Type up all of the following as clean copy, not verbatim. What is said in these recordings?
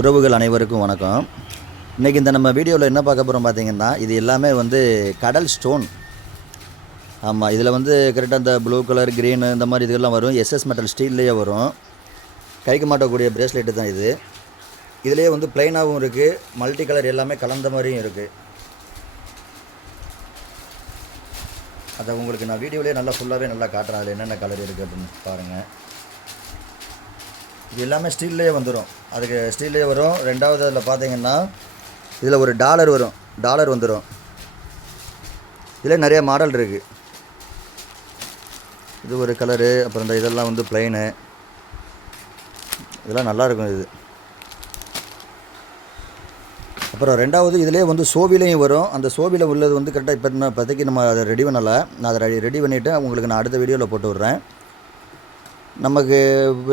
உறவுகள் அனைவருக்கும் வணக்கம். இன்றைக்கி நம்ம வீடியோவில் என்ன பார்க்க போகிறோம் பார்த்தீங்கன்னா, இது எல்லாமே கடல் ஸ்டோன். ஆமாம், இதில் கரெக்டாக இந்த ப்ளூ கலர், க்ரீனு இந்த மாதிரி இதெல்லாம் வரும். எஸ்எஸ் மெட்டல் ஸ்டீல்லையே வரும். கைக்கு மாட்டக்கூடிய பிரேஸ்லெட்டு தான் இது. இதிலே ப்ளைனாகவும் இருக்குது, மல்டி கலர் எல்லாமே கலந்த மாதிரியும் இருக்குது. அதை உங்களுக்கு நான் வீடியோவிலே நல்லா ஃபுல்லாகவே நல்லா காட்டுறேன். அதில் என்னென்ன கலர் இருக்குது அப்படின்னு பாருங்கள். இது எல்லாமே ஸ்டீல்லையே வந்துடும். அதுக்கு ஸ்டீல்லையே வரும். ரெண்டாவது அதில் பார்த்தீங்கன்னா இதில் ஒரு டாலர் வந்துடும். இதில் நிறைய மாடல் இருக்குது. இது ஒரு கலரு. அப்புறம் இந்த இதெல்லாம் ப்ளைனு. இதெல்லாம் நல்லாயிருக்கும் இது. அப்புறம் ரெண்டாவது இதிலே சோவிலையும் வரும். அந்த சோவியில் உள்ளது கரெக்டாக இப்போதைக்கு நம்ம அதை ரெடி பண்ணலை. நான் அதை ரெடி பண்ணிவிட்டு உங்களுக்கு நான் அடுத்த வீடியோவில் போட்டு விட்றேன். நமக்கு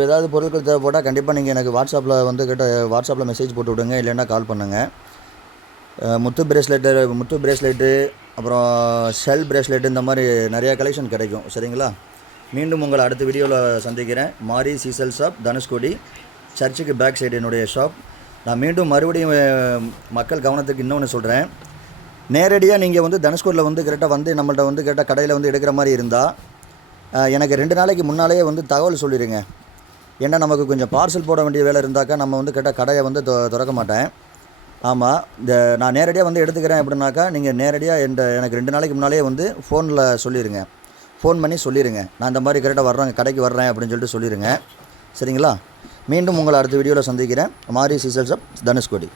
ஏதாவது பொருட்கள் தேவைப்பட்டால் கண்டிப்பாக நீங்கள் எனக்கு வாட்ஸ்அப்பில் மெசேஜ் போட்டு விடுங்க, இல்லைன்னா கால் பண்ணுங்கள். முத்து பிரேஸ்லெட்டு, அப்புறம் ஷெல் பிரேஸ்லெட்டு, இந்த மாதிரி நிறையா கலெக்ஷன் கிடைக்கும். சரிங்களா? மீண்டும் உங்களை அடுத்த வீடியோவில் சந்திக்கிறேன். மாரி சீசல் ஷாப், தனுஷ்கோடி, சர்ச்சுக்கு பேக் சைடு என்னுடைய ஷாப். நான் மறுபடியும் மக்கள் கவனத்துக்கு இன்னொன்று சொல்கிறேன். நேரடியாக நீங்கள் தனுஷ்கோடியில் கரெக்டாக நம்மள்ட்ட கரெக்டாக கடையில் எடுக்கிற மாதிரி இருந்தால் எனக்கு 2 நாளைக்கு முன்னாலேயே தகவல் சொல்லிடுங்க. ஏன்னா நமக்கு கொஞ்சம் பார்சல் போட வேண்டிய வேலை இருந்தாக்கா நம்ம கேட்டால் கடையை திறக்க மாட்டேன். ஆமாம், நான் நேரடியாக எடுத்துக்கிறேன் அப்படின்னாக்கா நீங்கள் நேரடியாக எனக்கு 2 நாளைக்கு முன்னாலே ஃபோனில் சொல்லிடுங்க. ஃபோன் பண்ணி சொல்லிடுங்க, நான் இந்த மாதிரி கரெக்டாக கடைக்கு வர்றேன் அப்படின்னு சொல்லிட்டு சொல்லிடுங்க. சரிங்களா? மீண்டும் உங்களை அடுத்த வீடியோவில் சந்திக்கிறேன். மாரி சீசல் ஷாப், தனுஷ்கோடி.